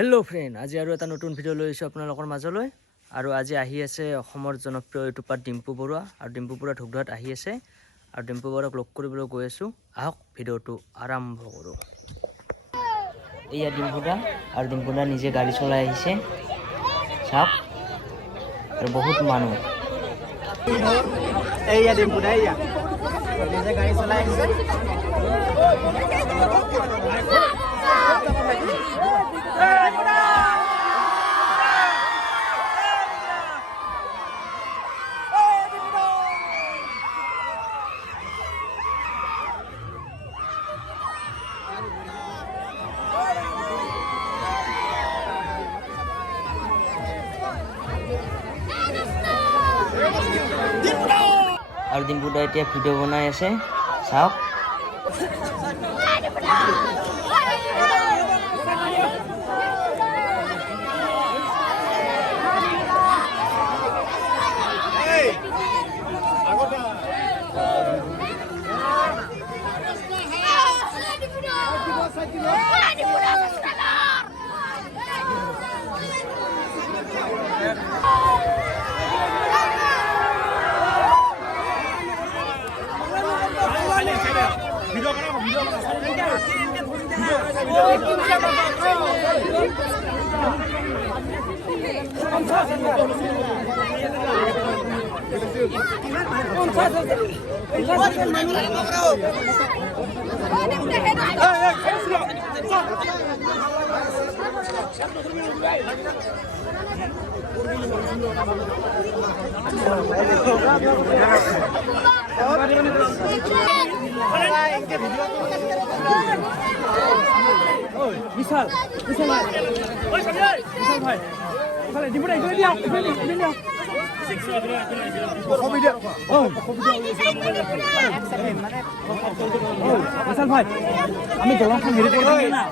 Hello' friend, আজি আৰু এটা নতুন ভিডিঅ' লৈ আহিছোঁ আপোনালোকৰ মাজলৈ। আৰু আজি আহি আছে অসমৰ জনপ্ৰিয় ইউটিউবাৰ ডিম্পু বৰুৱা। আৰু ডিম্পু বৰুৱা ঢুকঢুৱাত আহি আছে আৰু ডিম্পু বৰুৱাক লগ কৰিবলৈ গৈ আছোঁ। আহক ভিডিঅ'টো আৰম্ভ কৰোঁ। এয়া ডিম্পুদা, আৰু ডিম্পুদা নিজে গাড়ী চলাই আহিছে, চাওক। আৰু বহুত মানুহ। এয়া ডিম্পুদা, এয়া নিজে গাড়ী চলাই আহিছে। আৰু ডিম্পুদা এতিয়া ভিডিঅ' বনাই আছে, চাওক। বিশাল ভাই, ডিম্পুদা এখানে দিয়া, বিশাল ভাই, আমি দলংখন হেৰি কৰি না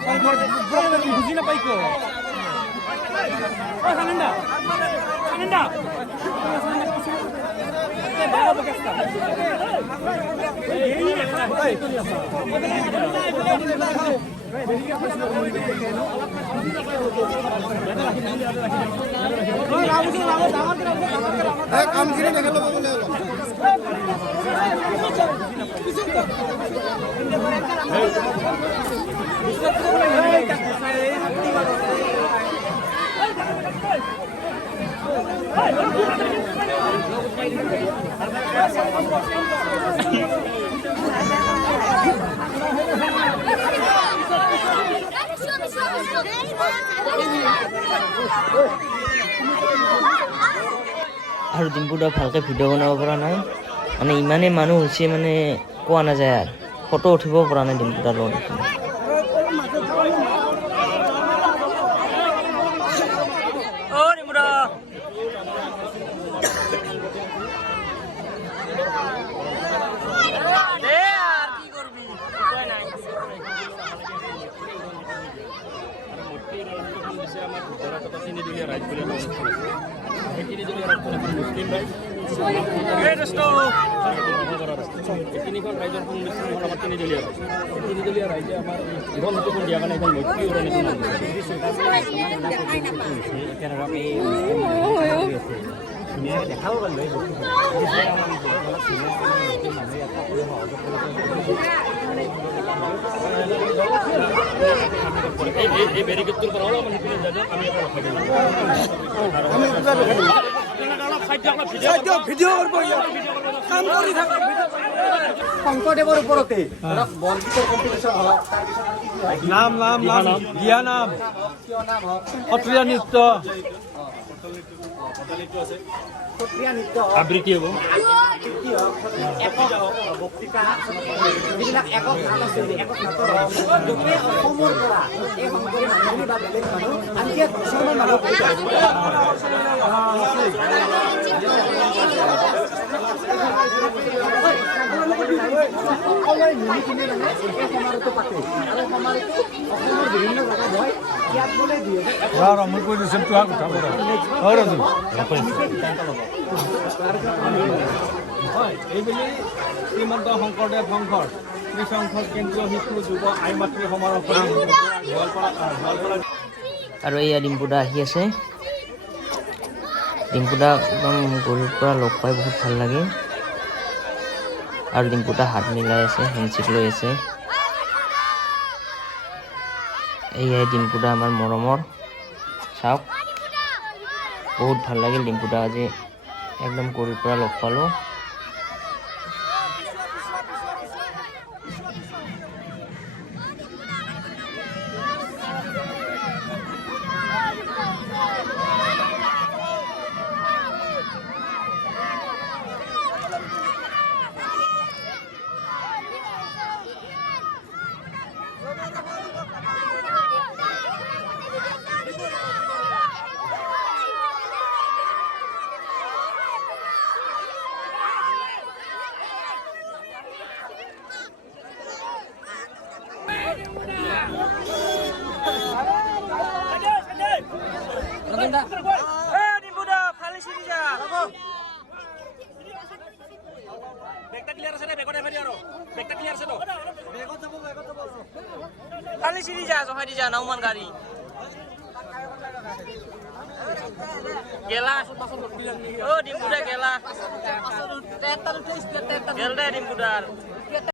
বুজি নাপাই কিয়? কামখিনি দেখে ল'ব গ'লে আৰু ডিম্পুদা ভালকৈ ভিডিঅ' বনাব পৰা নাই, মানে ইমানেই মানুহ হৈছে, মানে কোৱা নাযায়। আৰু ফটো উঠিব পৰা নাই ডিম্পুদাৰ লগত। তিনিখন ৰাইজৰ সংমিশ্ৰণ হ'ল আমাৰ তিনিদলীয়া ৰাইজ। তিনিদলীয়া ৰাইজে আমাৰ জীৱন হেতুখন দিয়াৰ কাৰণে এখন মৈত্ৰী দেখাব পাৰিলে এই বেৰিকেডটোৰ পৰা অলপমান সিপিনে যায়, আমি এটা ৰখাই দিম। শংকৰদেৱৰ ওপৰতে বৰগীতৰ কম্পিটিশ্যন হওক, নাম দিয়া নাম, সত্ৰীয়া নৃত্য, সত্ৰীয়া নৃত্য আবৃত্তি হ'ব, একক বক্তৃতা, যিবিলাক একক নাট আছে, একক নাটৰ গোটেই অসমৰ পৰা এই শংকৰী মানুহখিনি বা বেলেগ মানুহ আনকি কিছুমান মানুহ সকলোৱে মিলি কিনে মানে এই সমাৰোহটো পাতে। আৰু সমাৰোহটো অসমৰ বিভিন্ন জেগাত হয়। ইয়াত বোলে হয়, এইবুলি শ্ৰীমন্ত শংকৰদেৱ সংঘৰ ত্ৰিসংখ্যক কেন্দ্ৰীয় শিশু যুৱ আই মাতৃ সমাৰোহ গোৱালপাৰা আৰু এয়া ডিম্পুদা আহি আছে। ডিম্পুদা একদম গৰুৰ পৰা লগ পাই বহুত ভাল লাগে। আৰু ডিম্পুদা হাত মিলাই আছে, হেণ্ডশ্বেক লৈ আছে। এয়াই ডিম্পুদা আমাৰ মৰমৰ। চাওক বহুত ভাল লাগিল ডিম্পুদা আজি একদম গৰুৰ পৰা লগ পালোঁ। খালি চিৰি যা জহাই দি যা নাওমান গাড়ী গেলা ও ডিম্পুদা গেলা গেল দে ডিম্পুদাৰ